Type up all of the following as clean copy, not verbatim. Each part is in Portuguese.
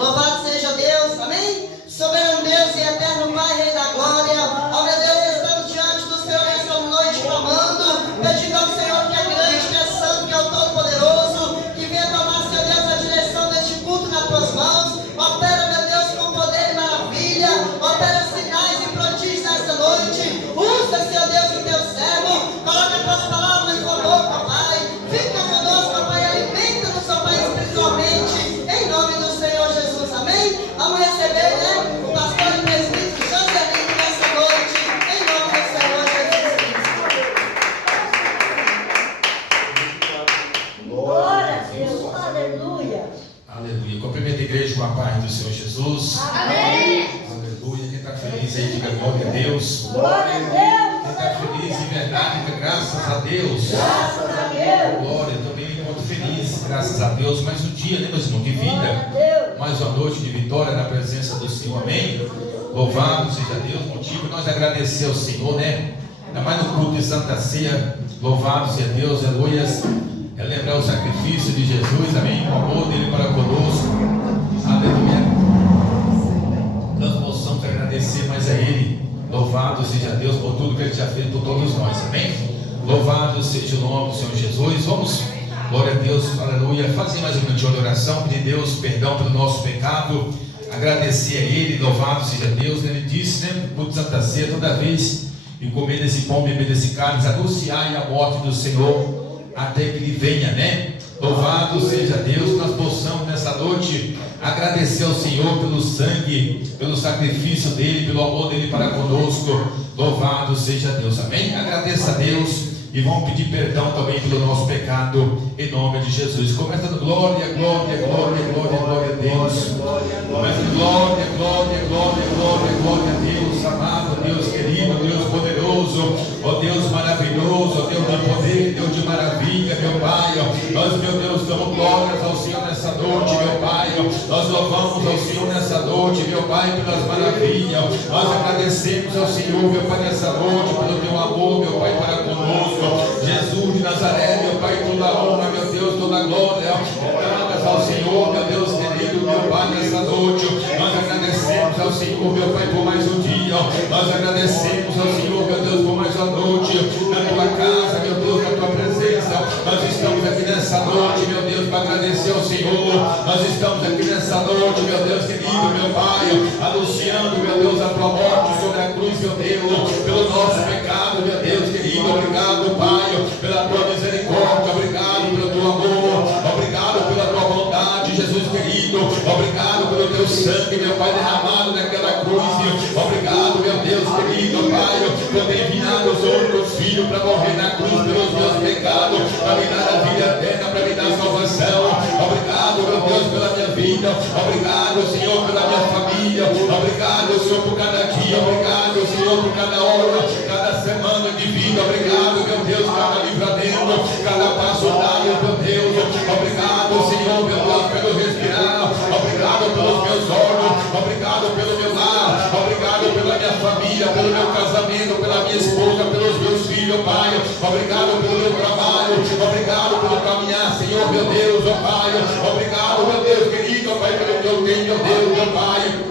Louvado seja Deus, amém? Soberano Deus e eterno Pai, Rei da Glória. Ó meu Deus, estamos diante do Senhor esta noite clamando, pedindo ao Senhor que é grande, que é santo, que é o Todo-Poderoso, que venha tomar, Senhor Deus, a direção deste culto nas tuas mãos. Opera, meu Deus, com poder e maravilha. Opera sinais e prodígios nesta noite. Usa, Senhor Deus, o teu servo. Coloca as tuas palavras em tua boca, Pai. Fica conosco, Pai. Alimenta-nos, ó Pai, espiritualmente. Em nome do Senhor Jesus, amém? Vamos receber, né? O pastor e presbítero Joselino nessa noite. Em nome do Senhor Jesus Cristo. Glória a Deus. Aleluia. Aleluia. Cumprimento a igreja com a paz do Senhor Jesus. Amém. Aleluia. Quem está feliz aí, diga glória a Deus. Glória a Deus. Quem está feliz de verdade, diga graças a Deus. Graças a Deus. Glória, eu também me encontro feliz, graças a Deus. Mais um dia, né, meus irmãos, de Glória a vida. Deus. Mais uma noite de vitória na presença do Senhor, amém? Louvado seja Deus. Motivo nós agradecer ao Senhor, né? Ainda mais no culto de Santa Ceia. Louvado seja Deus, aleluias. É lembrar o sacrifício de Jesus, amém? O amor dele para conosco, aleluia. Nós possamos agradecer mais a Ele. Louvado seja Deus por tudo que Ele já fez por todos nós, amém? Louvado seja o nome do Senhor Jesus. Vamos, glória a Deus, aleluia. Fazer mais um minutinho de oração, pedir a Deus perdão pelo nosso pecado, agradecer a Ele. Louvado seja Deus. Ele disse, né? No culto de Santa Ceia, toda vez em comer desse pão, beber desse cálice, anunciar a morte do Senhor até que Ele venha, né? Louvado seja Deus, que nós possamos nessa noite agradecer ao Senhor pelo sangue, pelo sacrifício dele, pelo amor dele para conosco. Louvado seja Deus, amém? Agradeça a Deus e vamos pedir perdão também pelo nosso pecado, em nome de Jesus. Começa no glória, glória, glória, glória, glória a Deus. Começa no glória, glória, glória, glória, glória a Deus, amado, Deus querido, Deus poderoso, ó Deus maravilhoso, ó Deus de poder, Deus de maravilha, meu Pai. Nós, meu Deus, damos glórias ao Senhor nessa noite, meu Pai. Nós louvamos ao Senhor nessa noite, meu Pai, pelas maravilhas. Nós agradecemos ao Senhor, meu Pai, nessa noite, pelo teu amor, meu Pai, para conosco. Jesus de Nazaré, meu Pai, toda a honra, meu Deus, toda a glória, dadas ao Senhor, meu Deus querido, meu Pai, nessa noite. Nós agradecemos ao Senhor, meu Pai, por mais um dia. Nós agradecemos ao Senhor, meu Deus, por mais uma noite na tua casa, meu Deus, na tua presença. Nós estamos aqui nessa noite, meu Deus, para agradecer ao Senhor. Nós estamos aqui nessa noite, meu Deus querido, meu Pai, anunciando, meu Deus, a tua morte sobre a cruz, meu Deus, pelo nosso pecado, meu Deus querido. Obrigado, Pai, pela tua misericórdia. Obrigado pelo teu amor. Obrigado pela tua bondade, Jesus querido. Obrigado pelo teu sangue, meu Pai, derramado naquela cruz. Obrigado, meu Deus querido, Pai, por ter enviado o seu único filho para morrer na cruz pelos meus pecados, para me dar a vida eterna, para me dar a salvação. Obrigado, meu Deus, pela minha vida. Obrigado, Senhor, pela minha família. Obrigado, Senhor, por cada dia. Obrigado, Senhor, por cada hora, cada semana de vida. Obrigado, meu Deus, cada livramento, cada passo dado, meu Deus. Obrigado, Senhor, meu Deus, pelo respirar. Obrigado pelos meus órgãos. Obrigado pelo meu lar. Obrigado pela minha família, pelo meu casamento, pela minha esposa, pelos meus filhos, Pai. Obrigado pelo meu trabalho. Obrigado pelo caminhar, Senhor, meu Deus, ó Pai. Obrigado, meu Deus querido, ó Pai, pelo que eu tenho, meu Deus, meu Pai.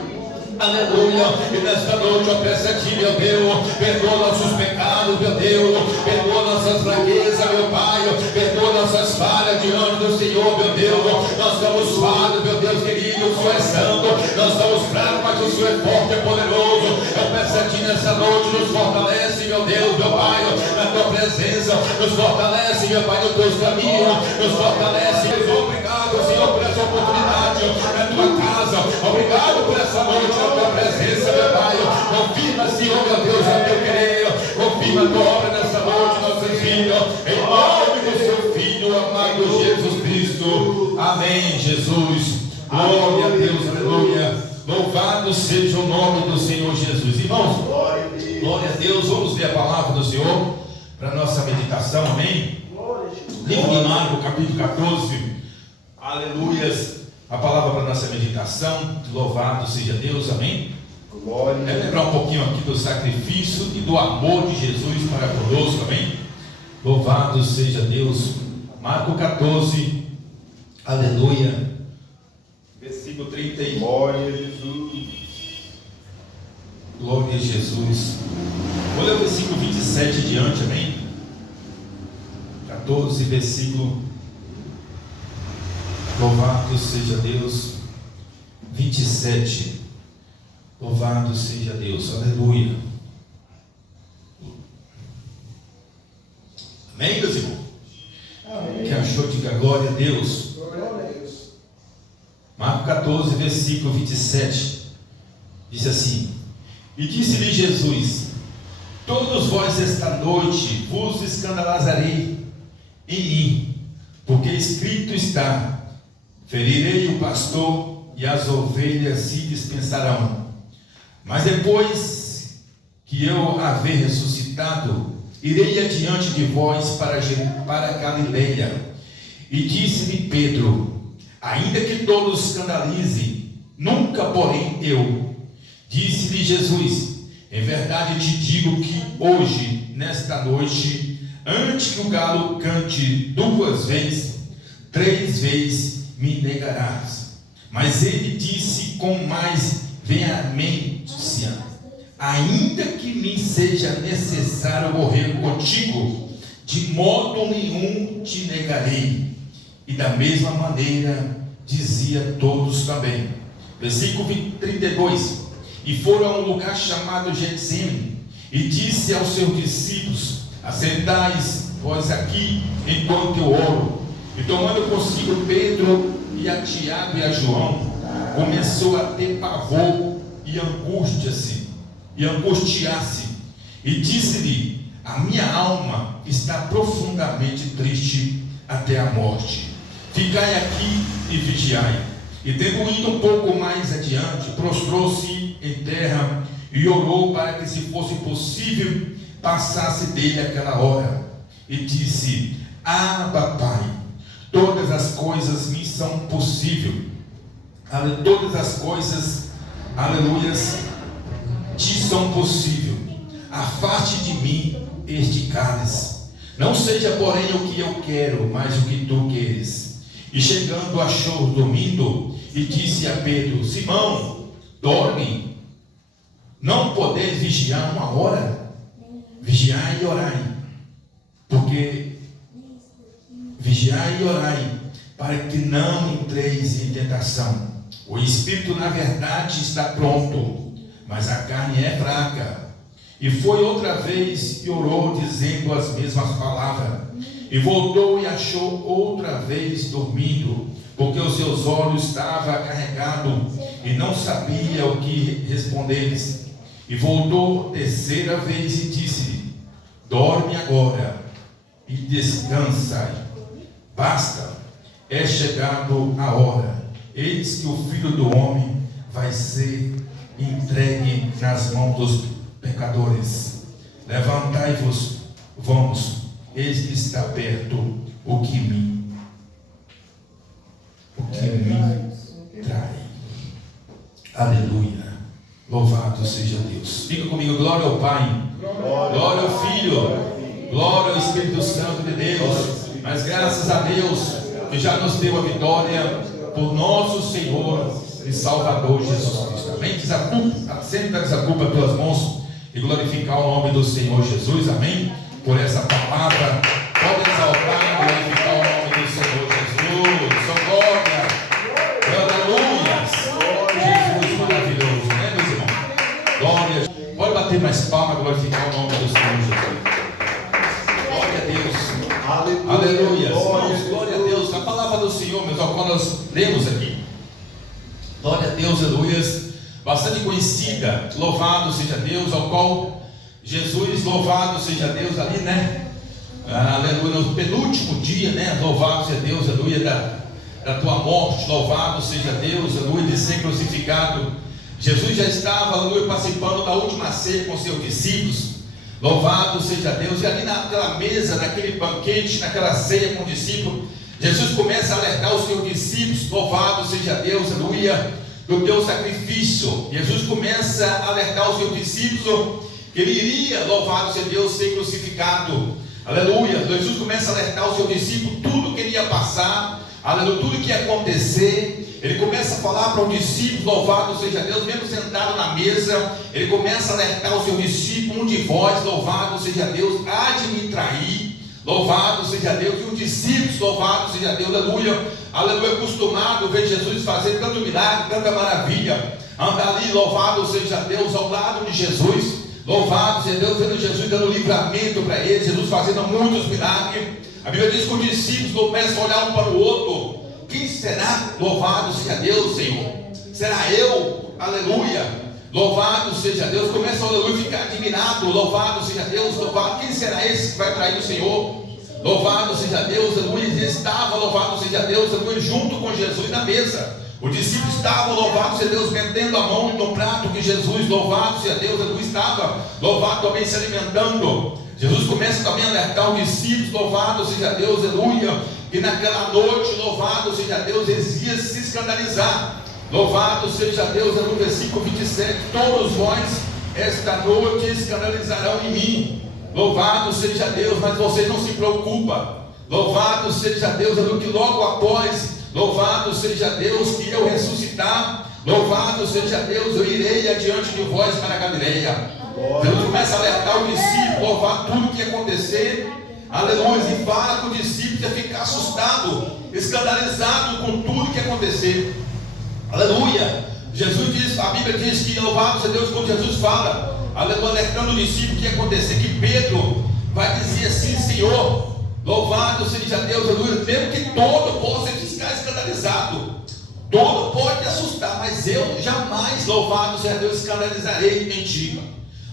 Aleluia. E nesta noite eu peço a Ti, meu Deus, perdoa nossos pecados, meu Deus, perdoa nossas fraquezas, meu Pai, perdoa nossas falhas diante do Senhor, meu Deus. Nós somos falhos, meu Deus querido, o Senhor é santo, nós somos fracos, mas o Senhor é forte, é poderoso. Eu peço a Ti nessa noite, nos fortalece, meu Deus, meu Pai, na Tua presença, nos fortalece, meu Pai, nos Teus caminhos, nos fortalece. Obrigado, Senhor, por essa oportunidade na Tua casa. Obrigado por essa noite na Tua presença, meu Pai. Confirma, Senhor, meu Deus, o Teu querer. Confirma a Tua obra nessa noite, nossos filhos. Em nome do Seu Filho amado Jesus Cristo. Amém, Jesus. Glória a Deus, aleluia. Louvado seja o nome do Senhor Jesus. Irmãos, glória a Deus. Vamos ler a palavra do Senhor para a nossa meditação, amém? Livro de Marcos, capítulo 14. Aleluias. A palavra para a nossa meditação. Louvado seja Deus, amém? Glória. Quero lembrar um pouquinho aqui do sacrifício e do amor de Jesus para conosco, amém? Louvado seja Deus. Marcos 14, aleluia, versículo versículo 30. Glória a Jesus. Glória a Jesus. Olha o versículo 27 adiante, amém? 14, versículo. Louvado seja Deus. 27. Louvado seja Deus. Aleluia. Amém, meus irmãos? Que achou, diga glória a Deus. Marcos 14, versículo 27. Diz assim: E disse-lhe Jesus: Todos vós esta noite vos escandalizarei em mim, porque escrito está: Ferirei o pastor e as ovelhas se dispersarão. Mas depois que eu haver ressuscitado, irei adiante de vós para Galileia. E disse-lhe Pedro: Ainda que todos escandalizem, nunca porém eu. Disse-lhe Jesus: Em verdade te digo que hoje, nesta noite, antes que o galo cante 2 vezes, 3 vezes me negarás. Mas ele disse com mais veemência: Ainda que me seja necessário morrer contigo, de modo nenhum te negarei. E da mesma maneira dizia todos também. Versículo 32. E foram a um lugar chamado Getsemane, e disse aos seus discípulos: Assentais vós aqui enquanto eu oro. E tomando consigo Pedro e a Tiago e a João, começou a ter pavor e angustiar-se, e disse-lhe: A minha alma está profundamente triste até a morte. Ficai aqui e vigiai. E tendo ido um pouco mais adiante, prostrou-se em terra e orou para que, se fosse possível, passasse dele aquela hora. E disse: Abba, Pai, todas as coisas me são possíveis. Todas as coisas, aleluias, te são possíveis. Afaste de mim este cálice. Não seja, porém, o que eu quero, mas o que tu queres. E chegando, achou dormindo, e disse a Pedro: Simão, dorme? Não podeis vigiar 1 hora? Vigiai e orai, porque vigiai e orai, para que não entreis em tentação. O espírito, na verdade, está pronto, mas a carne é fraca. E foi outra vez e orou, dizendo as mesmas palavras. E voltou e achou outra vez dormindo, porque os seus olhos estavam carregados e não sabia o que responder-lhes. E voltou terceira vez e disse: Dorme agora e descansa. Basta, é chegado a hora. Eis que o Filho do Homem vai ser entregue nas mãos dos pecadores. Levantai-vos, vamos. Eis que está perto o que me trai. Aleluia. Louvado seja Deus. Diga comigo: glória ao Pai, glória ao Filho, glória ao Espírito Santo de Deus. Mas graças a Deus que já nos deu a vitória por nosso Senhor e Salvador Jesus Cristo. Amém? Senta essa culpa as tuas mãos e glorificar o nome do Senhor Jesus. Amém? Por essa palavra, pode exaltar e glorificar o nome do Senhor Jesus. Só glória, aleluia. Jesus maravilhoso, né, meus irmãos? Glória. Pode bater mais palmas e glorificar o nome do Senhor Jesus. Glória a Deus. Aleluia. Irmãos, glória a Deus. A palavra do Senhor, meus irmãos, quando nós lemos aqui, glória a Deus, aleluia, bastante conhecida. Louvado seja Deus, ao qual Jesus, louvado seja Deus ali, né? Aleluia, no penúltimo dia, né? Louvado seja Deus, aleluia, da tua morte, louvado seja Deus, aleluia, de ser crucificado. Jesus já estava, aleluia, participando da última ceia com seus discípulos, louvado seja Deus. E ali naquela mesa, naquele banquete, naquela ceia com os discípulos, Jesus começa a alertar os seus discípulos, louvado seja Deus, aleluia, do teu sacrifício. Jesus começa a alertar os seus discípulos que ele iria, louvado seja Deus, ser crucificado. Aleluia. Jesus começa a alertar os seus discípulos tudo que ele ia passar, aleluia, tudo que ia acontecer. Ele começa a falar para os discípulos, louvado seja Deus, mesmo sentado na mesa, ele começa a alertar os seus discípulos, um de vós, louvado seja Deus, há de me trair, louvado seja Deus, e os discípulos, louvado seja Deus, aleluia, aleluia, acostumado a ver Jesus fazer tanto milagre, tanta maravilha, anda ali, louvado seja Deus, ao lado de Jesus, louvado seja Deus, vendo Jesus dando livramento para eles, Jesus fazendo muitos milagres. A Bíblia diz que os discípulos começam a olhar um para o outro. Quem será? Louvado seja Deus, Senhor. Será eu? Aleluia. Louvado seja Deus. Começa a aleluia, ficar admirado. Louvado seja Deus. Louvado. Quem será esse que vai trair o Senhor? Louvado seja Deus. Aleluia. Ele estava, louvado seja Deus, aleluia, junto com Jesus na mesa. Os discípulos estavam, louvado seja Deus, metendo a mão no prato que Jesus, louvado seja Deus, aleluia, estava, louvado, também se alimentando. Jesus começa também a alertar os discípulos, louvado seja Deus, aleluia, que naquela noite, louvado seja Deus, eles iam se escandalizar. Louvado seja Deus, no versículo 27, todos vós esta noite escandalizarão em mim. Louvado seja Deus, mas vocês não se preocupam. Louvado seja Deus, aleluia, que logo após, louvado seja Deus, que eu ressuscitar, louvado seja Deus, eu irei adiante de vós para a Galileia. Deus começa a alertar o discípulo, louvar tudo o que ia acontecer, aleluia, e fala que o discípulo ia ficar assustado, escandalizado com tudo que ia acontecer, aleluia. Jesus diz, a Bíblia diz que louvado seja Deus, quando Jesus fala, aleluia, alertando o discípulo que ia acontecer, que Pedro vai dizer assim: Senhor, louvado seja Deus, aleluia, mesmo que todo possa ficar escandalizado, todo pode assustar, mas eu jamais, louvado seja Deus, escandalizarei em ti.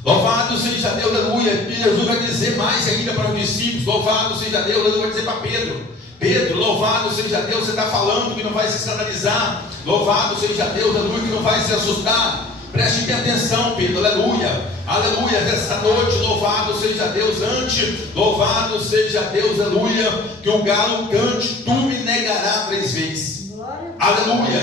Louvado seja Deus, aleluia. E Jesus vai dizer mais ainda para os discípulos, louvado seja Deus, aleluia, vai dizer para Pedro: Pedro, louvado seja Deus, você está falando que não vai se escandalizar, louvado seja Deus, aleluia, que não vai se assustar. Preste bem atenção, Pedro, aleluia, aleluia, nessa noite, louvado seja Deus, antes, louvado seja Deus, aleluia, que o galo cante, tu me negarás 3 vezes, aleluia.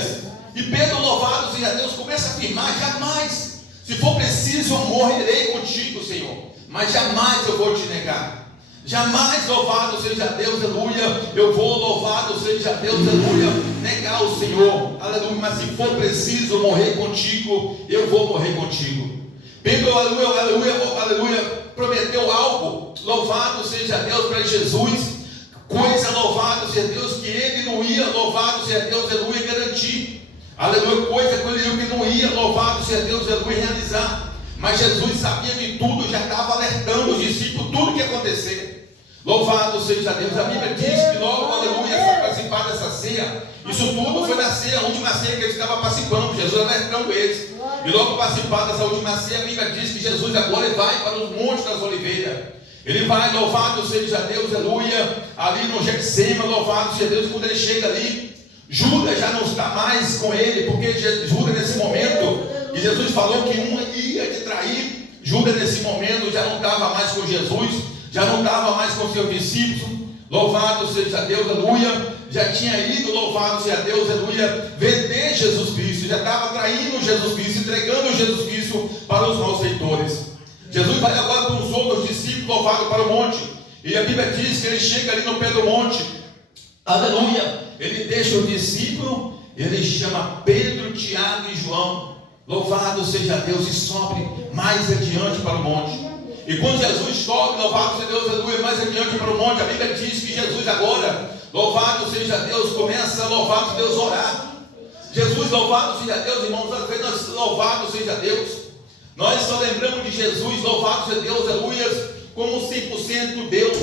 E Pedro, louvado seja Deus, começa a afirmar: jamais, se for preciso, eu morrerei contigo, Senhor, mas jamais eu vou te negar. Jamais, louvado seja Deus, aleluia, eu vou, louvado seja Deus, aleluia, negar o Senhor, aleluia, mas se for preciso morrer contigo, eu vou morrer contigo. Pedro, aleluia, aleluia, aleluia, prometeu algo, louvado seja Deus, para Jesus, coisa, louvado seja Deus, que ele não ia, louvado seja Deus, aleluia, garantir. Aleluia, coisa que ele não ia, louvado seja Deus, aleluia, realizar. Mas Jesus sabia de tudo, já estava alertando os discípulos tudo que ia acontecer. Louvado seja Deus. A Bíblia diz que logo, aleluia, para participar dessa ceia, isso tudo foi na ceia, a última ceia que eles estavam participando, Jesus alertando eles. E logo participar dessa última ceia, a Bíblia diz que Jesus agora ele vai para os montes das oliveiras. Ele vai, louvado seja Deus, aleluia, ali no Getsêmani, louvado seja Deus, quando ele chega ali, Judas já não está mais com ele, porque Judas nesse momento, e Jesus falou que um ia te trair, Judas nesse momento já não estava mais com Jesus, já não estava mais com seus discípulos, louvado seja Deus, aleluia, já tinha ido, louvado seja Deus, aleluia, vender Jesus Cristo, já estava traindo Jesus Cristo, entregando Jesus Cristo para os malfeitores. Jesus vai agora para os outros discípulos, louvado para o monte, e a Bíblia diz que ele chega ali no pé do monte, aleluia, ele deixa o discípulo, ele chama Pedro, Tiago e João, louvado seja Deus, e sobe mais adiante para o monte. E quando Jesus sobe, louvado seja Deus, aleluia, mais adiante para o monte, a Bíblia diz que Jesus agora, louvado seja Deus, começa, louvado seja Deus, orar. Jesus, louvado seja Deus, irmãos, às vezes nós, louvado seja Deus, nós só lembramos de Jesus, louvado seja Deus, aleluia, como 100% Deus.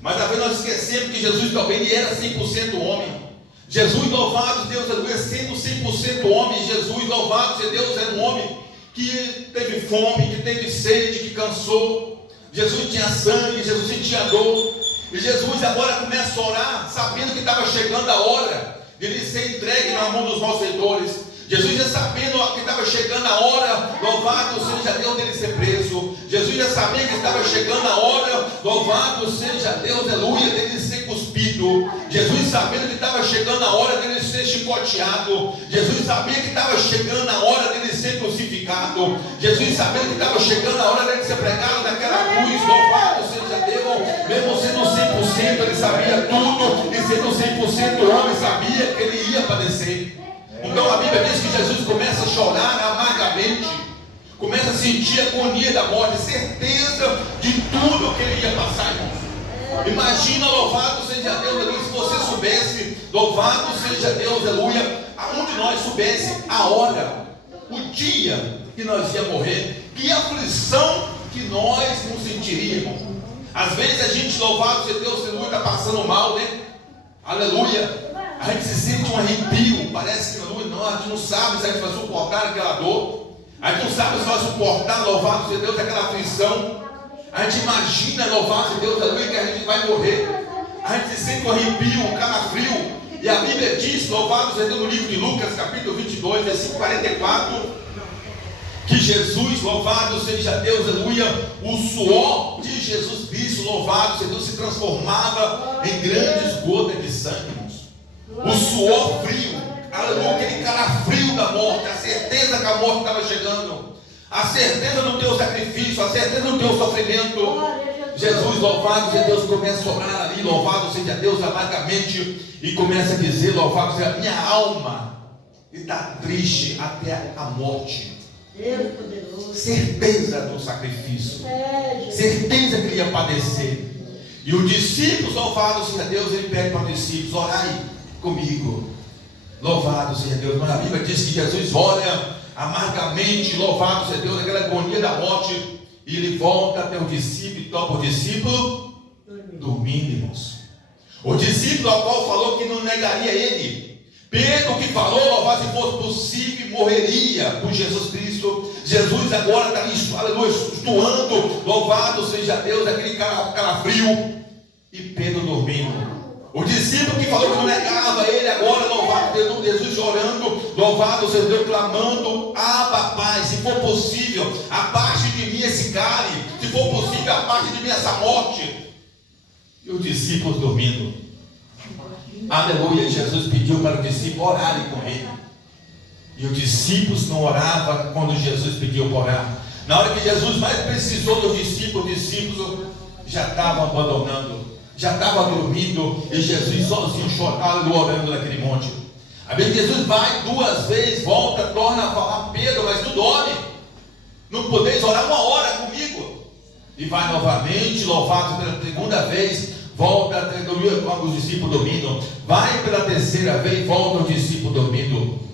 Mas às vezes nós esquecemos que Jesus também ele era 100% homem. Jesus, louvado Deus, aleluia, sendo 100% homem, Jesus, louvado seja Deus, era um homem que teve fome, que teve sede, que cansou. Jesus tinha sangue, Jesus sentia dor. E Jesus agora começa a orar, sabendo que estava chegando a hora de ele ser entregue na mão dos malfeitores. Jesus já sabendo que estava chegando a hora, louvado seja Deus, dele ser preso. Jesus já sabia que estava chegando a hora, louvado seja Deus, aleluia, dele ser cuspido. Jesus sabendo que estava chegando a hora dele ser chicoteado. Jesus sabia que estava chegando a hora dele ser crucificado. Jesus sabendo que estava chegando a hora dele ser pregado naquela cruz, louvado seja Deus. Mesmo sendo 100%, ele sabia tudo, e sendo 100% homem, sabia que ele ia padecer. Então a Bíblia diz que Jesus começa a chorar amargamente, começa a sentir a agonia da morte, certeza de tudo que ele ia passar, irmãos. Imagina, louvado seja Deus, aleluia, se você soubesse, louvado seja Deus, aleluia, aonde nós soubesse a hora, o dia que nós ia morrer, que aflição que nós nos sentiríamos. Às vezes a gente, louvado seja Deus, aleluia, está passando mal, né? Aleluia. A gente se sente um arrepio, parece que aleluia, não, a gente não sabe se a gente vai suportar aquela dor, a gente não sabe se vai suportar, louvado seja Deus, aquela aflição. A gente imagina, louvado seja Deus, aleluia, que a gente vai morrer. A gente se sente um arrepio, um calafrio. E a Bíblia diz, louvado seja Deus, no livro de Lucas, capítulo 22, versículo 44, que Jesus, louvado seja Deus, aleluia, o suor de Jesus Cristo, louvado seja Deus, se transformava em grandes gotas de sangue, irmãos. O suor frio, aleluia, aquele calafrio da morte, a certeza que a morte estava chegando, a certeza do teu sacrifício, a certeza do teu sofrimento. Jesus, louvado seja Deus, começa a orar ali, louvado seja Deus amargamente, e começa a dizer, louvado seja, minha alma está triste até a morte. Deus poderoso. Certeza do sacrifício, certeza que ele ia padecer. E os discípulos, louvado seja Deus, ele pede para os discípulos, orai comigo. Louvado seja Deus. Mas a Bíblia diz que Jesus olha amargamente, louvado seja Deus, naquela agonia da morte, e ele volta até o discípulo e toca o discípulo dormindo, irmãos. O discípulo ao qual falou que não negaria ele. Pedro que falou, louvado se fosse possível, morreria por Jesus Cristo. Jesus agora está ali, aleluia, estuando, louvado seja Deus, aquele calafrio, e Pedro dormindo. O discípulo que falou que não negava ele, agora louvado seja Deus, Jesus chorando, louvado seja Deus, clamando, Pai, se for possível, abaste de mim esse cálice, se for possível, abaste de mim essa morte. E os discípulos dormindo. Aleluia, Jesus pediu para os discípulos orarem com ele. E os discípulos não oravam quando Jesus pediu para orar. Na hora que Jesus mais precisou dos discípulos, os discípulos já estavam abandonando, já estavam dormindo, e Jesus sozinho chorando, orando naquele monte. A Bíblia diz, Jesus vai 2 vezes, volta, torna a falar, Pedro, mas tu dorme, não podeis orar 1 hora comigo. E vai novamente, louvado pela 2ª vez, volta, quando os discípulos dormindo, vai pela 3ª vez, volta os discípulos dormindo.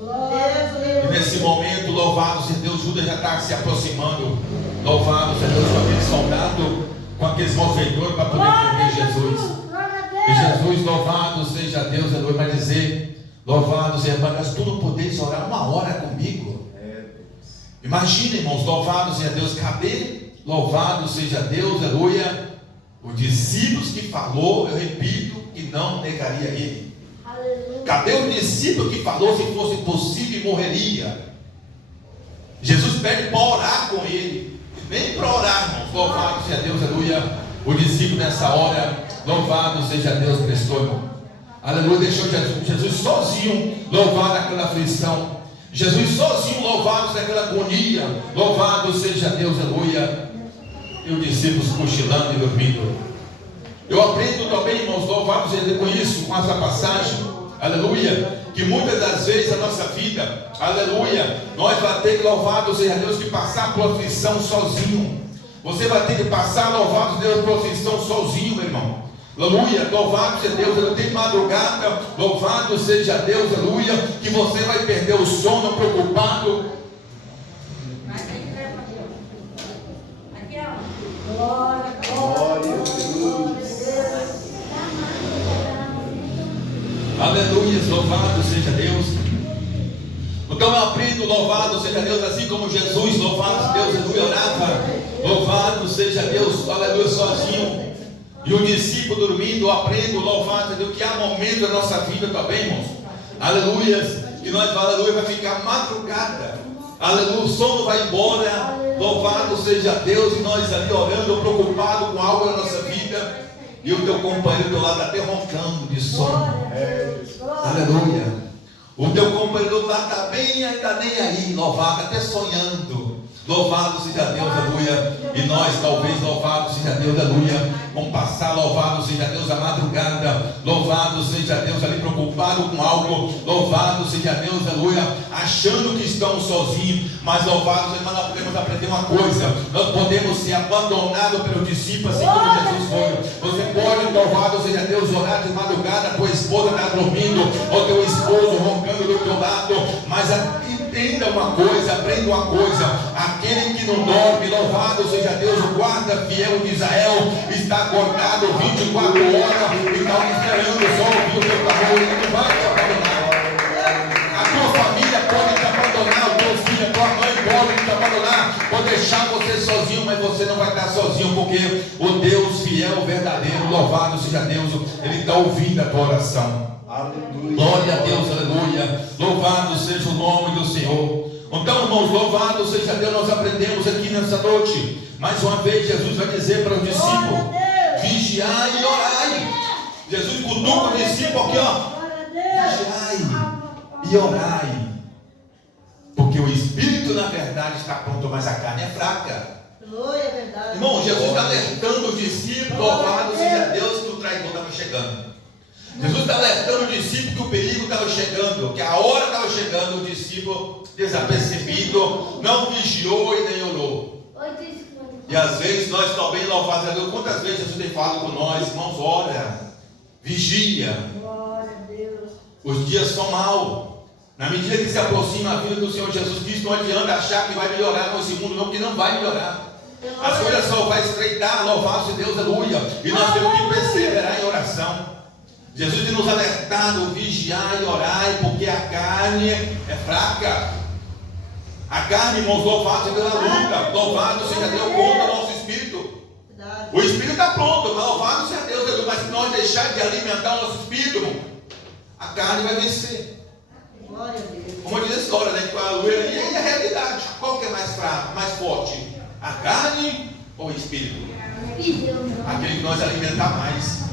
E nesse momento, louvado seja Deus, Judas já está se aproximando, louvado seja Deus, com aquele soldado, com aqueles malfeitores para poder prender Jesus. E Jesus, louvado seja Deus, vai dizer, louvado seja, mas tu não podeis orar 1 hora comigo? Imagina, irmãos, louvado seja Deus, cadê? Louvado seja Deus, aleluia, os discípulos que falou, eu repito, que não negaria ele. Aleluia. Cadê o discípulo que falou, se fosse possível, morreria? Jesus pede para orar com ele, nem para orar, irmãos, louvado seja Deus, aleluia. O discípulo nessa hora, louvado seja Deus, prestou, irmão. Aleluia, deixou Jesus sozinho, louvado naquela aflição. Jesus sozinho, louvado naquela agonia, louvado seja Deus, aleluia. E os discípulos cochilando e dormindo. Eu aprendo também, irmãos, louvado seja Deus, com isso, com essa passagem, aleluia, que muitas das vezes a nossa vida, aleluia, nós vamos ter que, louvado seja Deus, que passar por aflição sozinho. Você vai ter que passar, louvado seja Deus, por aflição sozinho, meu irmão. Aleluia, louvado seja Deus, eu tenho madrugada, louvado seja Deus, aleluia, que você vai perder o sono preocupado. Glória, glória, Aleluia, louvado seja Deus. Então eu aprendo, louvado seja Deus, assim como Jesus, louvado seja Deus, aleluia, orava, louvado seja Deus, aleluia, sozinho. E o discípulo dormindo, eu aprendo, louvado seja Deus, que há momentos da nossa vida também, irmãos, aleluia, que nós, aleluia, vai ficar madrugada, aleluia, o sono vai embora, louvado seja Deus, e nós ali orando, preocupados com algo na nossa vida, e o teu companheiro do lado até roncando de sono. Aleluia. O teu companheiro do lado está bem, ainda nem aí, louvado, até sonhando. Louvado seja Deus, aleluia. E nós talvez, louvado seja Deus, aleluia, vão passar, louvado seja Deus, a madrugada, louvado seja Deus, ali preocupado com algo, louvado seja Deus, aleluia, achando que estão sozinhos, mas louvado seja, mas nós podemos aprender uma coisa, nós podemos ser abandonados pelos discípulos, assim como Jesus foi. Você pode, louvado seja Deus, orar de madrugada, tua esposa está dormindo, ou teu esposo roncando do teu lado, mas entenda uma coisa, aprenda uma coisa, aquele que não dorme, louvado seja Deus, o guarda fiel de Israel, está acordado 24 horas, e está esperando só ouvir o teu clamor, ele não vai te abandonar. A tua família pode te abandonar, o teu filho, a tua mãe pode te abandonar, pode deixar você sozinho, mas você não vai estar sozinho, porque o Deus fiel, verdadeiro, louvado seja Deus, ele está ouvindo a tua oração. Aleluia. Glória a Deus, aleluia. Louvado seja o nome do Senhor. Então, irmãos, louvado seja Deus. Nós aprendemos aqui nessa noite. Mais uma vez, Jesus vai dizer para os discípulos: vigiai e orai. Jesus cutuca o discípulo aqui, ó. Vigiai e orai. Porque o espírito, na verdade, está pronto, mas a carne é fraca. Glória, é verdade. Irmão, Jesus está alertando os discípulos, louvado seja Deus, que o traidor estava chegando. Jesus está alertando o discípulo que o perigo estava chegando, que a hora estava chegando, o discípulo desapercebido, não vigiou e nem orou. E às vezes nós também, louvados a Deus, quantas vezes Jesus tem falado com nós, irmãos, ora, vigia. Glória a Deus. Os dias são maus. Na medida que se aproxima a vida do Senhor Jesus Cristo, não adianta achar que vai melhorar nesse mundo, não, porque não vai melhorar. As coisas só vão estreitar, louvado seja Deus, aleluia. E nós temos que perseverar em oração. Jesus tem nos alertado, vigiai e orai, porque a carne é fraca. A carne, irmãos, louvado seja Deus, luta, louvado seja Deus contra o nosso espírito. O espírito está pronto, mas louvado seja Deus, mas se nós deixarmos de alimentar o nosso espírito, irmão, a carne vai vencer. Glória a Deus. Como diz a história, né? Que a realidade, qual que é mais fraco, mais forte? A carne ou o espírito? Aquele que nós alimentar mais.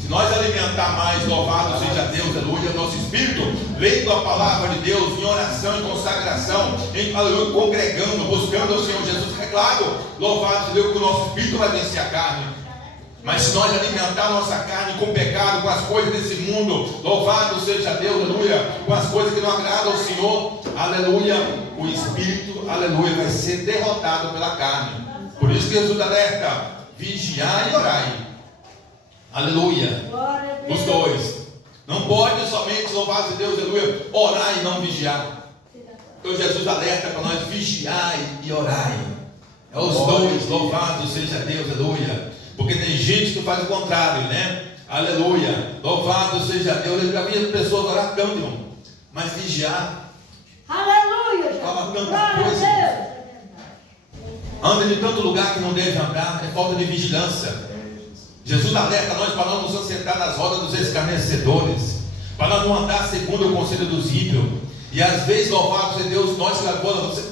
Se nós alimentar mais, louvado seja Deus, aleluia, nosso espírito, lendo a palavra de Deus, em oração, em consagração, em aleluia, congregando, buscando o Senhor Jesus, é claro, louvado seja Deus, que o nosso espírito vai vencer a carne. Mas se nós alimentar a nossa carne com pecado, com as coisas desse mundo, louvado seja Deus, aleluia, com as coisas que não agradam ao Senhor, aleluia, o espírito, aleluia, vai ser derrotado pela carne. Por isso que Jesus alerta: vigiai e orai. Aleluia. Os dois. Não pode somente, louvado seja Deus, aleluia, orar e não vigiar. Então Jesus alerta para nós: vigiai e orai. É os dois, louvado seja Deus, aleluia. Porque tem gente que faz o contrário, né? Aleluia. Louvado seja Deus. Eu já vi pessoas orar tanto, irmão, mas vigiar. Aleluia. Fala tanta Glória a coisa. Deus. Anda de tanto lugar que não deve andar. É falta de vigilância. Jesus alerta nós para não nos assentar nas rodas dos escarnecedores, para nós não andar segundo o conselho dos ímpios. E às vezes, louvado seja Deus, nós,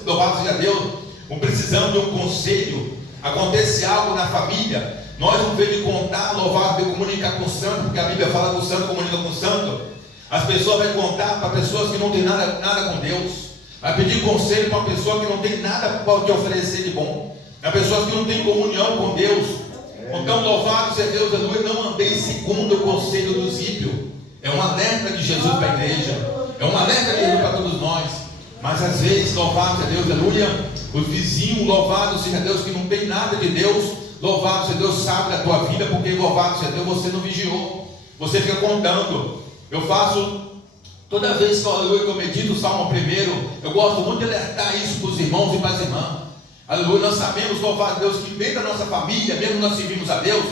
louvado seja Deus, não precisamos de um conselho. Acontece algo na família, nós não vemos de contar, louvado, de comunicar com o santo, porque a Bíblia fala que o santo comunica com o santo. As pessoas vão contar para pessoas que não têm nada com Deus, vai pedir conselho para uma pessoa que não tem nada para te oferecer de bom, para pessoas que não têm comunhão com Deus. Então, louvado seja Deus, aleluia, não andei segundo o conselho dos ímpios. É um alerta de Jesus para a igreja, é um alerta de Jesus para todos nós. Mas às vezes, louvado seja Deus, aleluia, os vizinhos, louvado seja Deus, que não tem nada de Deus, louvado seja Deus, sabe da tua vida, porque louvado seja Deus, você não vigiou, você fica contando. Eu faço, toda vez que eu medito o Salmo 1, eu gosto muito de alertar isso para os irmãos e para as irmãs. Aleluia, nós sabemos, louvado Deus, que dentro da nossa família, mesmo nós servimos a Deus,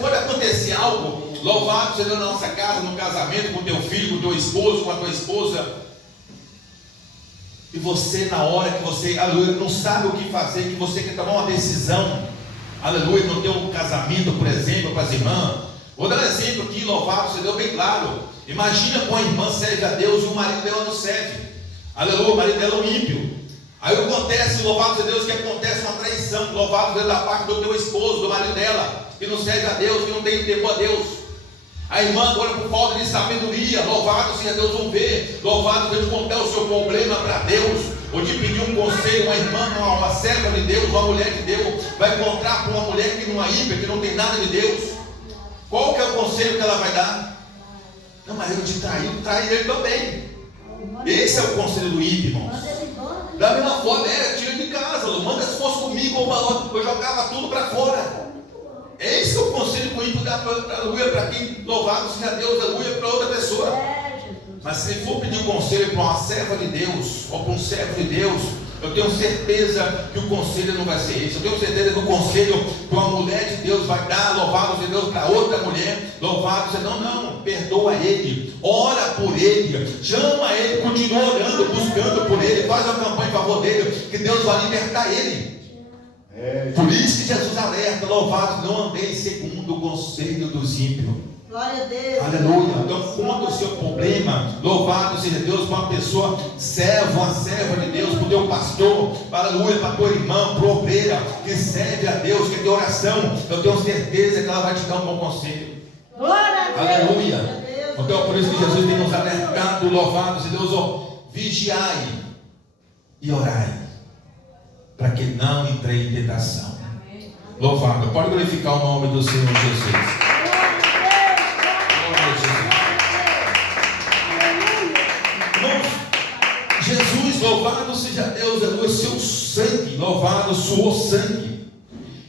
pode acontecer algo, louvado seja Deus, na nossa casa, no casamento, com o teu filho, com o teu esposo, com a tua esposa, e você, na hora que você, aleluia, não sabe o que fazer, que você quer tomar uma decisão, aleluia, no teu casamento, por exemplo, para as irmãs. Vou dar um exemplo aqui, louvado seja Deus, bem claro. Imagina com a irmã serve a Deus e o marido dela não serve, aleluia, o marido dela é um ímpio. Aí acontece, louvado seja Deus, que acontece uma traição, louvado seja da parte do teu esposo, do marido dela, que não serve a Deus, que não tem tempo a Deus. A irmã agora, por falta de sabedoria, louvado seja Deus, vão ver, louvado seja Deus, contar o seu problema para Deus, ou de pedir um conselho, uma irmã, uma serva de Deus, uma mulher de Deus, vai encontrar com uma mulher que não é ímpia, que não tem nada de Deus. Qual que é o conselho que ela vai dar? Não, mas ele te traiu, trai ele também. Esse é o conselho do ímpio, irmãos. Da mesma forma, tira de casa, manda se fosse comigo, eu jogava tudo para fora. Esse é o conselho que o ímpio dá para quem, louvado seja Deus, aleluia, para outra pessoa. Mas se ele for pedir conselho para uma serva de Deus, ou para um servo de Deus, eu tenho certeza que o conselho não vai ser esse. Eu tenho certeza que o conselho que uma mulher de Deus vai dar, louvado seja Deus, para outra mulher, louvado seja Deus, não, perdoa ele, ora por ele, chama ele, continua orando, buscando por ele, faz uma campanha em favor dele, que Deus vai libertar ele. Por isso que Jesus alerta, louvado, não andei segundo o conselho dos ímpios. Glória a Deus. Aleluia. Então conta o seu problema, louvado seja Deus, para uma pessoa serva, uma serva de Deus, para o teu pastor, aleluia, para a tua irmã, para a obreira, que serve a Deus, que é de oração. Eu tenho certeza que ela vai te dar um bom conselho. Glória a Deus. Aleluia. Glória a Deus. Então por isso que Jesus tem nos alertado, louvado seja Deus, vigiai e orai, para que não entrei em tentação. Louvado. Pode glorificar o nome do Senhor Jesus. Jesus, louvado seja Deus, aleluia, seu sangue, louvado, suou sangue.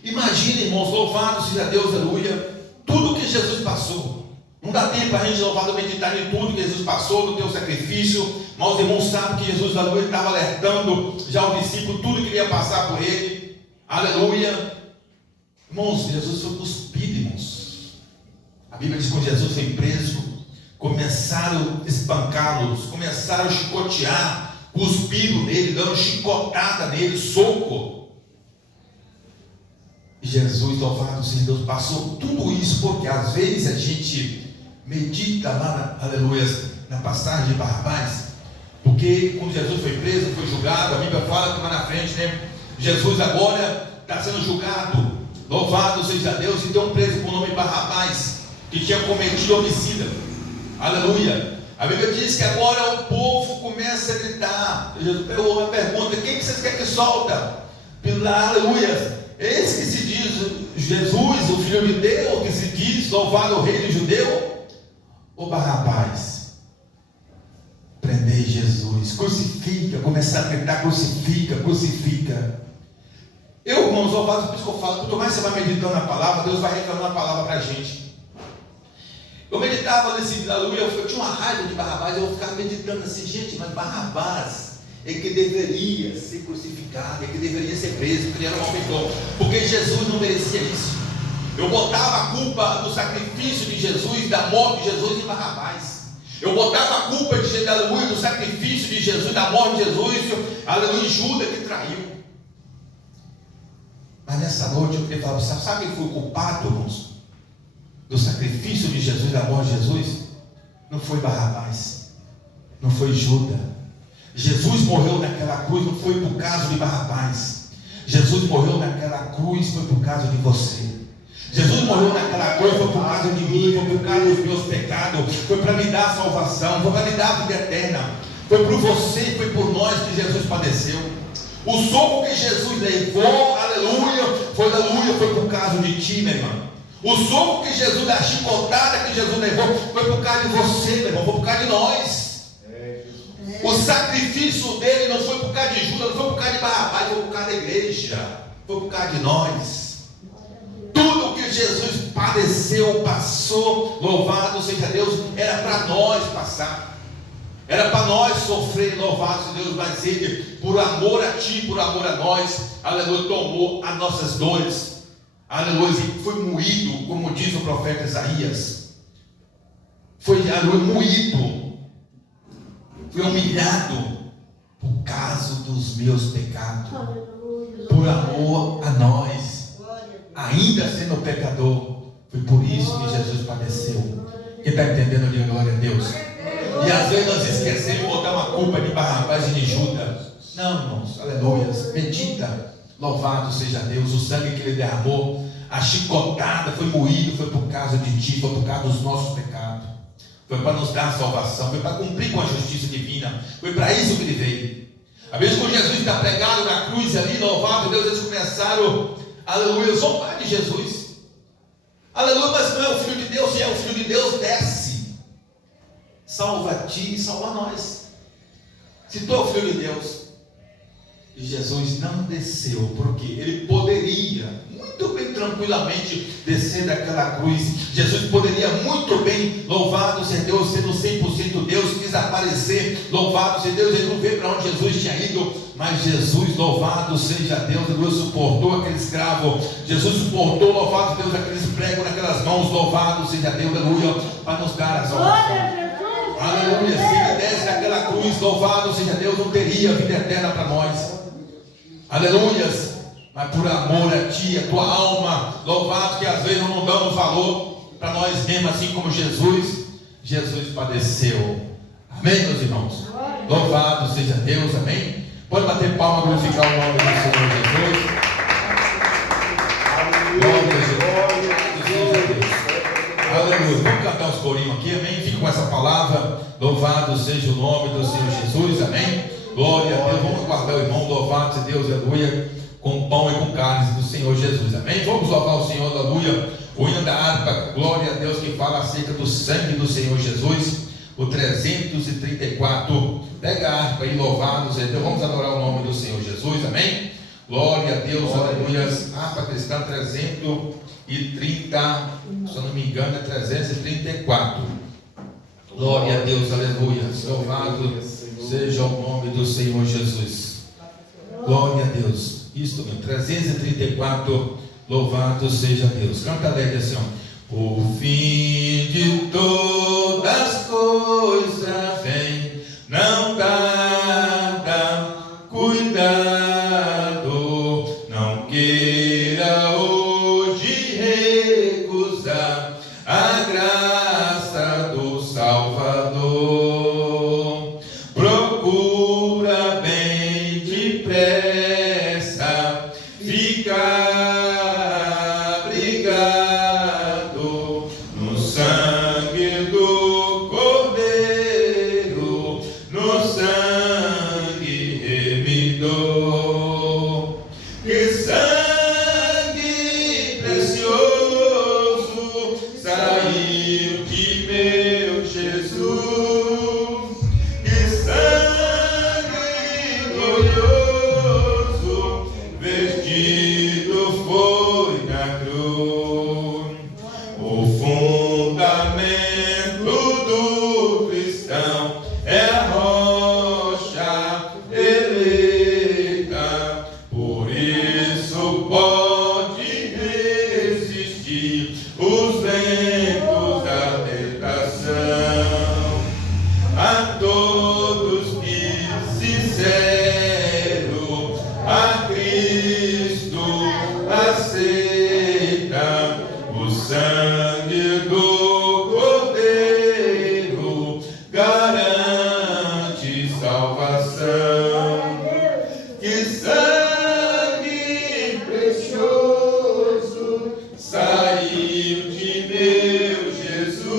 Imagina, irmãos, louvado seja Deus, aleluia, tudo que Jesus passou. Não dá tempo para a gente, louvado, meditar em tudo que Jesus passou, no teu sacrifício. Mas os irmãos sabem que Jesus, aleluia, estava alertando já o discípulo, tudo que ia passar por ele. Aleluia. Irmãos, Jesus foi cuspido, irmãos. A Bíblia diz que quando Jesus foi preso, começaram a espancá-los, começaram a chicotear, cuspiram nele, dando chicotada nele, soco. E Jesus, louvado seja Deus, passou tudo isso, porque às vezes a gente medita lá, aleluia, na passagem de Barrabás, porque quando Jesus foi preso, foi julgado, a Bíblia fala que lá na frente, né? Jesus agora está sendo julgado, louvado seja Deus, e tem um preso com o nome Barrabás, que tinha cometido homicídio. Aleluia. A Bíblia diz que agora o povo começa a gritar. Jesus pegou uma pergunta: quem que vocês querem que solta? Aleluia. Esse que se diz Jesus, o Filho de Deus, que se diz louvado o Rei judeu, ou Barrabás? Prendei Jesus, crucifica. Começar a gritar: crucifica, crucifica. Eu, irmãos, louvado, por isso que eu falo, quanto mais você vai meditando na palavra, Deus vai revelando a palavra para a gente. Eu meditava nesse, aleluia, eu tinha uma raiva de Barrabás, eu ficava meditando assim, gente, mas Barrabás é que deveria ser crucificado, é que deveria ser preso, porque ele era um malfeitor, porque Jesus não merecia isso. Eu botava a culpa do sacrifício de Jesus, da morte de Jesus em Barrabás. Eu botava a culpa de, aleluia, do sacrifício de Jesus, da morte de Jesus, aleluia, Judas que traiu. Mas nessa noite eu queria falar, sabe quem foi o culpado, irmãos, do sacrifício de Jesus, da morte de Jesus? Não foi Barrabás, não foi Judas. Jesus morreu naquela cruz, não foi por causa de Barrabás. Jesus morreu naquela cruz, foi por causa de você. Jesus morreu naquela cruz, foi por causa de mim, foi por causa dos meus pecados, foi para me dar salvação, foi para me dar a vida eterna, foi por você, foi por nós que Jesus padeceu. O soco que Jesus levou, aleluia, foi por causa de ti, minha irmã. O soco que Jesus, da chicotada que Jesus levou, foi por causa de você, meu irmão, foi por causa de nós. O sacrifício dele não foi por causa de Judas, não foi por causa de Barrabás, foi por causa da igreja, foi por causa de nós. Tudo que Jesus padeceu, passou, louvado seja Deus, era para nós passar. Era para nós sofrer, louvado seja Deus, mas Ele, por amor a ti, por amor a nós, aleluia, tomou as nossas dores. Aleluia, e foi moído, como diz o profeta Isaías. Foi, aleluia, moído. Foi humilhado por causa dos meus pecados. Por amor a nós. Ainda sendo pecador. Foi por isso que Jesus padeceu. Quem está entendendo, diga glória a Deus. E às vezes nós esquecemos de botar uma culpa de Barrabás e de Judas. Não, irmãos, aleluia. Medita. Louvado seja Deus, o sangue que Ele derramou, a chicotada foi moído, foi por causa de ti, foi por causa dos nossos pecados, foi para nos dar a salvação, foi para cumprir com a justiça divina, foi para isso que Ele veio. A vez que Jesus está pregado na cruz ali, louvado Deus, eles começaram, aleluia, zombar de Jesus. Aleluia, mas não é o Filho de Deus, se é o Filho de Deus, desce. Salva a ti e salva a nós. Se tu é o Filho de Deus. E Jesus não desceu, porque ele poderia muito bem, tranquilamente, descer daquela cruz. Jesus poderia muito bem, louvado seja Deus, sendo 100% Deus, desaparecer, louvado seja Deus. Ele não veio para onde Jesus tinha ido, mas Jesus, louvado seja Deus, ele suportou aquele escravo. Jesus suportou, louvado Deus, aqueles pregos naquelas mãos, louvado seja Deus, aleluia, para nos dar a salvação. Aleluia, se ele desce daquela cruz, louvado seja Deus, não teria vida eterna para nós. Aleluias, mas por amor a ti, a tua alma, louvado que às vezes não damos valor para nós mesmos, assim como Jesus padeceu. Amém, meus irmãos? Louvado seja Deus, amém? Pode bater palma, glorificar o nome do Senhor Jesus. Glória a Deus. Aleluia. Vamos cantar os corinhos aqui, amém? Fica com essa palavra. Louvado seja o nome do Senhor Jesus, amém? Glória a Deus. Vamos guardar o irmão, louvado seja Deus, aleluia, com pão e com carne do Senhor Jesus, amém? Vamos louvar o Senhor, aleluia. O hino da harpa, glória a Deus, que fala acerca do sangue do Senhor Jesus, o 334. Pega a harpa e louvado seja Deus. Vamos adorar o nome do Senhor Jesus, amém? Glória a Deus, aleluia. Harpa cristã 330, se eu não me engano, é 334. Glória a Deus, aleluia. Louvado seja o nome do Senhor Jesus. Glória a Deus. Isto mesmo, 334. Louvado seja Deus. Canta alegre assim, ó. O fim de todas as coisas vem, não tarda, cuidado, não queira hoje recusar a graça do Salvador. Procura bem depressa ficar abrigado no sangue do Cordeiro, no sangue remidor. Que sangue precioso saiu de meu Jesus. Que sangue glorioso vestido foi na cruz. O fundamento do cristão é a rocha eleita, por isso pode resistir os ventos da tentação. A todos que sincero a Cristo aceita, o sangue do Cordeiro garante salvação. Que sangue precioso saiu de meu Jesus.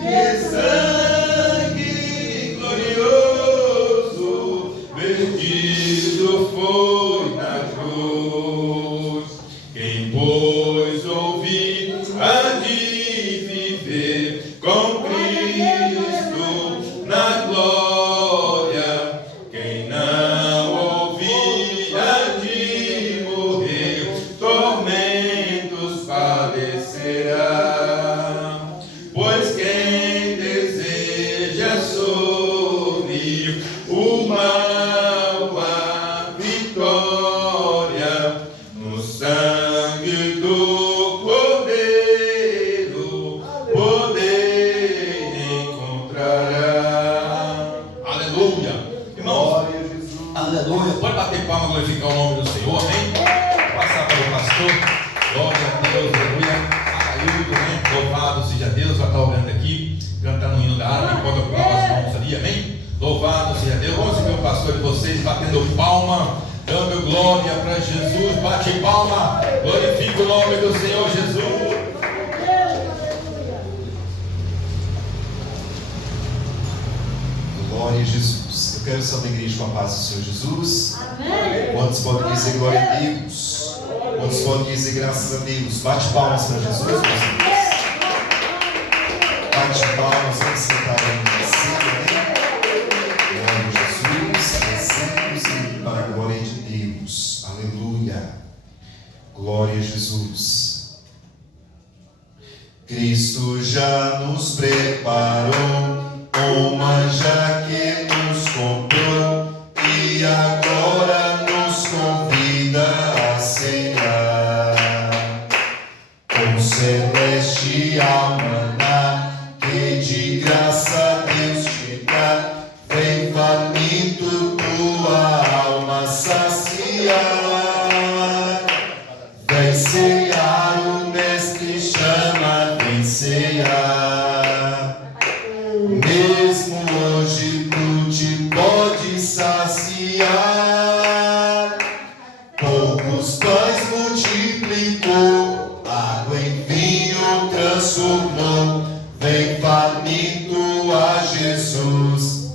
Que sangue glorioso vertido foi na cruz. Quem pois ouvir há de viver com Cristo na glória. Quem não ouvir há de morrer, tormentos padecerá. Pois quem deseja sobre o mal a vitória, no sangue do Cordeiro poder encontrará. Aleluia. Irmãos, aleluia. Pode bater palma e glorificar o nome do Senhor, amém? Passar para o pastor. Glória a Deus, aleluia. Ailton, né? Louvado seja Deus. Vai estar olhando aqui, cantando o hino da harpa, enquanto eu as mãos ali, amém? Louvado seja Deus. Vamos ver o pastor de vocês batendo palma, dando glória para Jesus. Bate palma, glorifica o nome do Senhor Jesus. Glória a Jesus. Eu quero saber, igreja, com a paz do Senhor Jesus. Amém. Quantos podem dizer glória a Deus? Quantos podem dizer graças a Deus? Bate palmas para Jesus, meus irmãos. Bate palmas, vamos sentar aí no cedo, né? Glória a Jesus, rezemos e para a glória de Deus. Aleluia. Glória a Jesus. Cristo já nos preparou uma já que nos comprou e agora nos convida a cear com celestial maná que de graça Deus te dá. Vem faminto tua alma saciar, vem cear, o mestre chama, vem cear. Mesmo hoje tu te pode saciar. Poucos pães multiplicou, água em vinho transformou. Vem faminto a Jesus.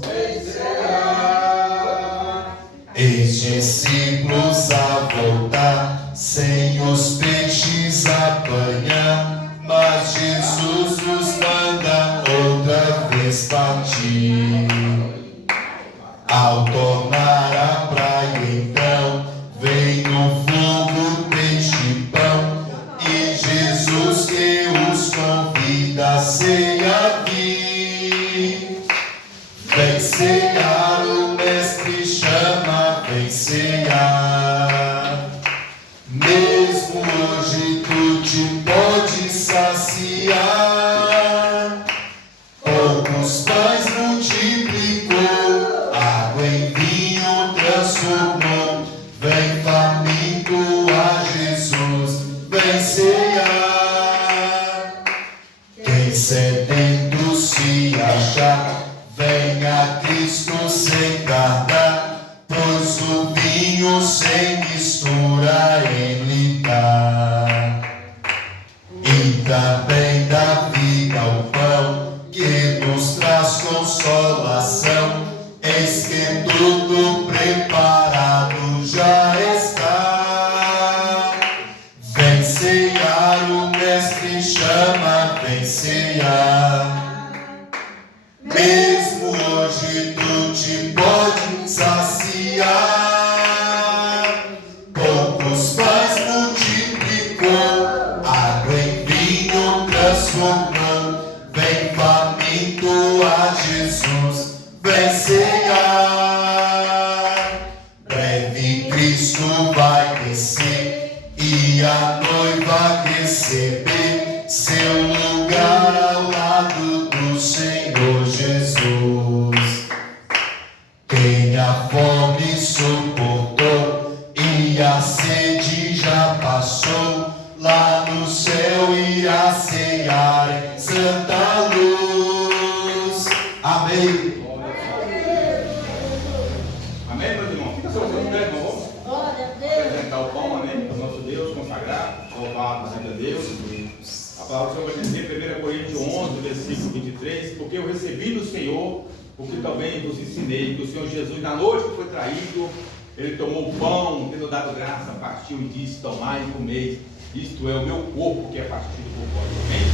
Eis discípulos a voltar, sem os peixes apanhar, mas Jesus nos manda outra vez partir. Ao tornar a praia então, vem no fogo peixe e pão, e Jesus que os convida a ceia vir. Vem cear, o mestre chama, vem cear. Mesmo hoje tu te pode saciar. Poucos pães multiplicou, água em vinho transformou. Vem faminto a Jesus, vem cear. Quem sedento se achar, venha a Cristo sem tardar, pois o vinho sem mistura ele dá. E também da vida o pão que nos traz consolação. Eis que tudo preparado já está. Vem cear, o mestre chama, vem cear. Mesmo hoje tu te pode saciar. Poucos pães multiplicou, água em vinho transformou. Vem faminto a Jesus, vem cear. Breve Cristo vai descer e a noiva receber seu lugar ao lado do Senhor Jesus. Quem a fome suportou e a sede já passou, lá no céu irá cear em santa luz. Amém. Amém, meus irmãos? Fica sobre o pé, irmão. Glória a Deus. Apresentar o pão, amém? Para o nosso Deus, consagrar, louvado seja Deus. A palavra do Senhor vai dizer, 1 Coríntios 11, versículo 23, porque eu recebi do Senhor o que também vos ensinei, que o Senhor Jesus, na noite que foi traído, ele tomou o pão, tendo dado graça, partiu e disse, tomai e comeis, isto é o meu corpo que é partido por vós. Amém?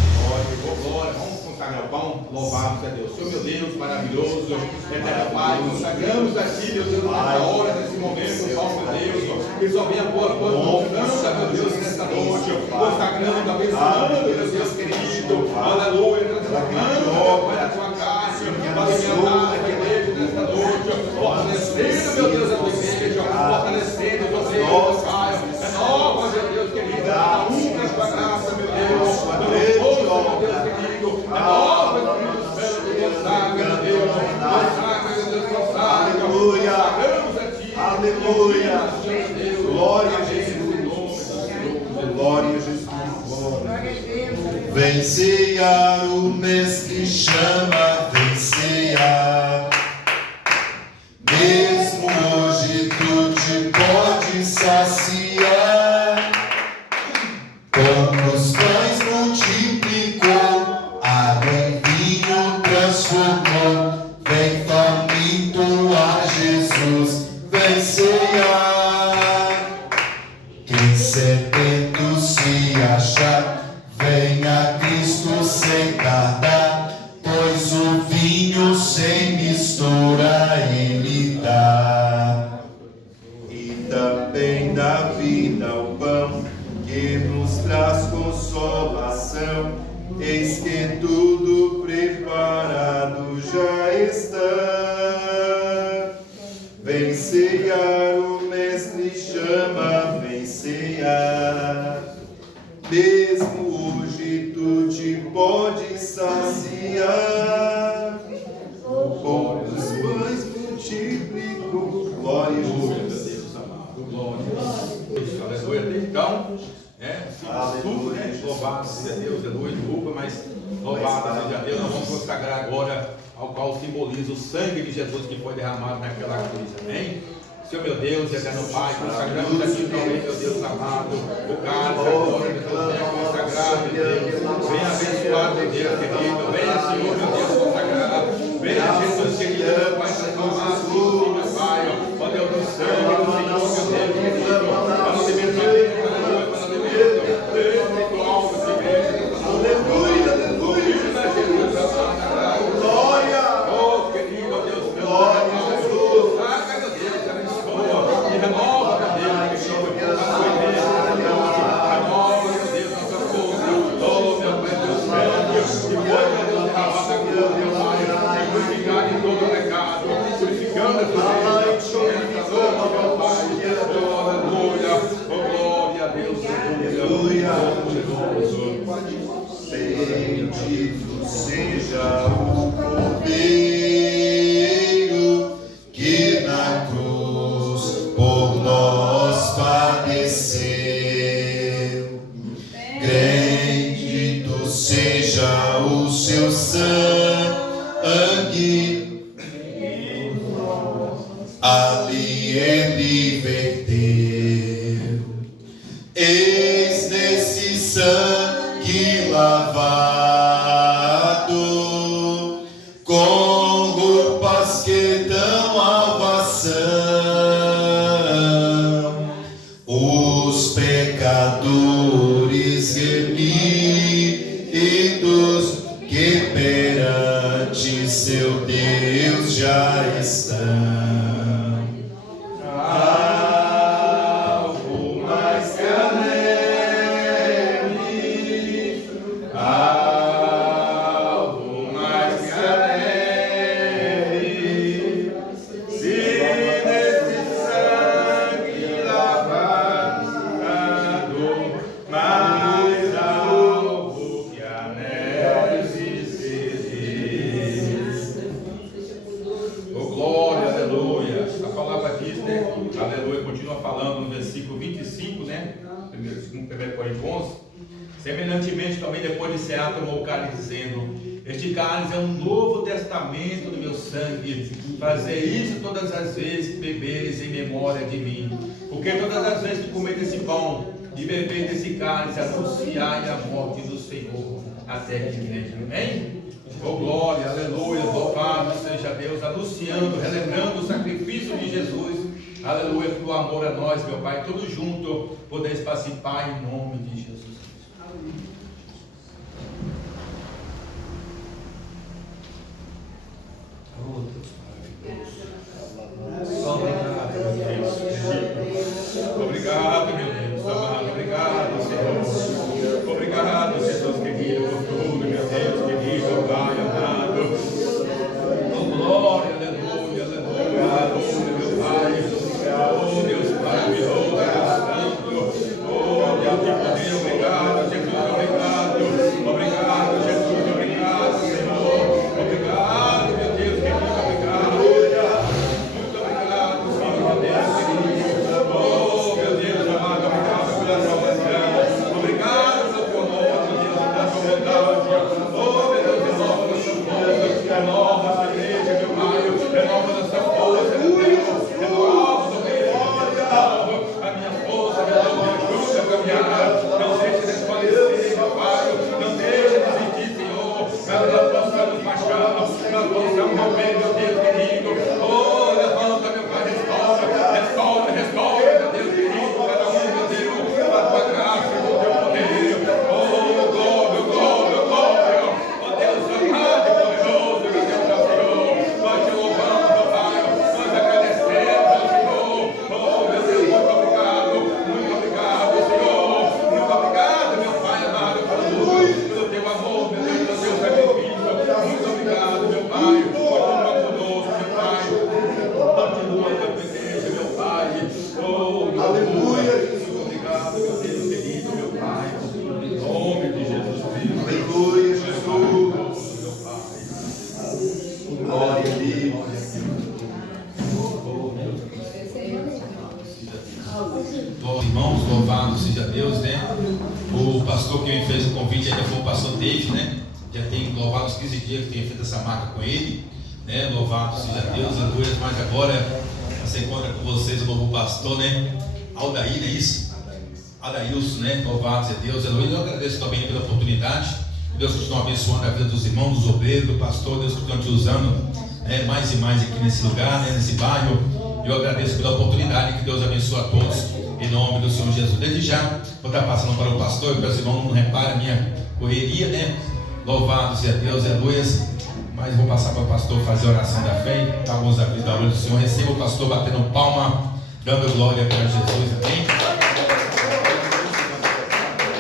Glória, vamos consagrar o pão, louvado seja Deus. Senhor meu Deus, maravilhoso, eterno Pai, consagramos a Ti, meu Deus, nessa hora, nesse momento, ó meu Deus, que só venha a tua confiança, meu Deus, nesta noite, consagrando, abençoando, meu Deus querido, aleluia, consagrando, Pai, a tua casa, para alimentar a igreja nesta noite, fortalecendo, meu Deus, a tua igreja, fortalecendo você, meu Pai, renova, meu Deus querido, cada um da tua graça, meu Deus, meu Deus querido, renova, Espírito Santo, consagra, meu Deus, consagra, meu Deus, consagra, Aleluia. consagramos a Ti, Aleluia. Deus, Glória a Jesus. Glória a Jesus. Vem cear, o mestre chama, vem cear. Mesmo hoje tu te pode saciar. Poucos pães multiplicou, água em vinho transformou. Vem faminto Vem ceiar, o mestre chama, vem ceiar. Mesmo hoje tu te podes saciar. Poucos pães multiplicou. Glória a Jesus. Deus amado, glória a Deus. Aleluia. Então, tudo, né? Louvado seja Deus, aleluia, desculpa, mas louvado seja Deus. Nós vamos consagrar agora ao qual simboliza o sangue de Jesus que foi derramado naquela cruz. Amém? Senhor meu Deus, eterno Pai, consagramos aqui também, meu Deus amado, o cálice agora, meu Deus, venha consagrar, meu Deus, venha abençoar, meu Deus querido, venha, Senhor, meu Deus, consagrar, venha, Jesus querido, Pai, transformar, Senhor, meu Pai, ó Deus do sangue do Senhor, meu Deus querido, para o libertamento, para o libertamento, do alto, de igreja, aleluia, aleluia, Jesus, glória, oh, querido, Deus, glória, Jesus, saca, meu Deus, e renova, meu Deus, que chama a sua igreja, renova, meu Deus, nossa força, oh, meu Pai do céu, que foi, meu Deus, derramado na cruz, meu Pai, e purificado em todo o pecado, purificando a sua igreja, essa noite, meu Pai, oh, aleluia, oh, glória a Deus, aleluia, bendito seja o Cordeiro que na cruz por nós padeceu. Bendito seja o seu sangue, ali ele verteu. Eis nesse sangue lavado, com roupas que dão alvação, os pecadores remidos que perante seu Deus já estão. Algo mais que a neve, algo mais que a neve, se nesse sangue lavado, mais algo que a neve se diz. Oh, glória, aleluia. A palavra diz, né? Aleluia, continua falando no versículo 25, né? 1 Coríntios 11. Semelhantemente, também depois de cear, tomou o cálice, dizendo: este cálice é um novo testamento do meu sangue. Fazer isso todas as vezes que beberes em memória de mim. Porque todas as vezes que comer desse pão e beber desse cálice, anunciai a morte do Senhor até que venha. Amém? Oh, glória, aleluia, louvado seja Deus, anunciando, relembrando o sacrifício de Jesus, aleluia, pelo amor a nós, meu Pai, todos juntos, podeis participar em nome de Jesus. Oh, Deus maravilhoso. Obrigado, meu Deus amado, obrigado, Senhor. Obrigado, Jesus querido, por tudo, meu Deus querido, Pai amado. Oh, glória, aleluia, aleluia, aleluia, meu Pai. Oh, Deus Pai, meu Deus Santo. Oh, Deus de poder, obrigado. Irmãos, louvado seja Deus, né? O pastor que me fez o convite ainda foi o pastor David, né? Já tem louvado os 15 dias que tenho feito essa marca com ele, né? Louvado seja Deus, aleluia. Mas agora você encontra com vocês o novo pastor, né? Aldair, não é isso? Adailson, né? Louvado seja Deus, aleluia. Eu agradeço também pela oportunidade. Deus continua abençoando a vida dos irmãos, dos obreiros, do pastor. Deus continua te usando, né? Mais e mais aqui nesse lugar, né? Nesse bairro. Eu agradeço pela oportunidade. Que Deus abençoe a todos, em nome do Senhor Jesus. Desde já, vou estar passando para o pastor, e para os irmãos não reparem a minha correria, né? Louvado seja Deus, aleluia. Mas vou passar para o pastor fazer a oração da fé. Alguns da glória do Senhor. Receba o pastor batendo palma, dando glória para Jesus, amém?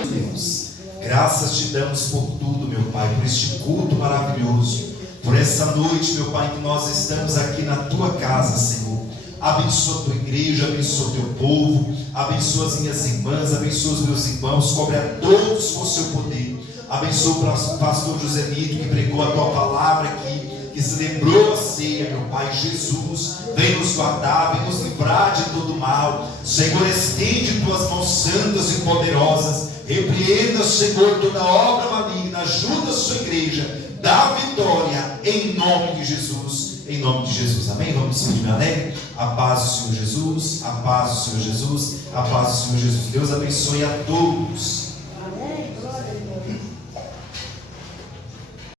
Deus, graças te damos por tudo, meu Pai, por este culto maravilhoso, por essa noite, meu Pai, que nós estamos aqui na tua casa, Senhor. Abençoa a tua igreja, abençoa o teu povo, abençoa as minhas irmãs, abençoa os meus irmãos, cobre a todos com o seu poder. Abençoa o pastor José Nito, que pregou a tua palavra aqui, que celebrou a ceia, meu Pai Jesus. Vem nos guardar, vem nos livrar de todo mal. Senhor, estende tuas mãos santas e poderosas. Repreenda, Senhor, toda obra maligna. Ajuda a sua igreja. Dá vitória em nome de Jesus. Em nome de Jesus, amém? Vamos despedir, alegre. A paz do Senhor Jesus, a paz do Senhor Jesus, a paz do Senhor Jesus. Deus abençoe a todos.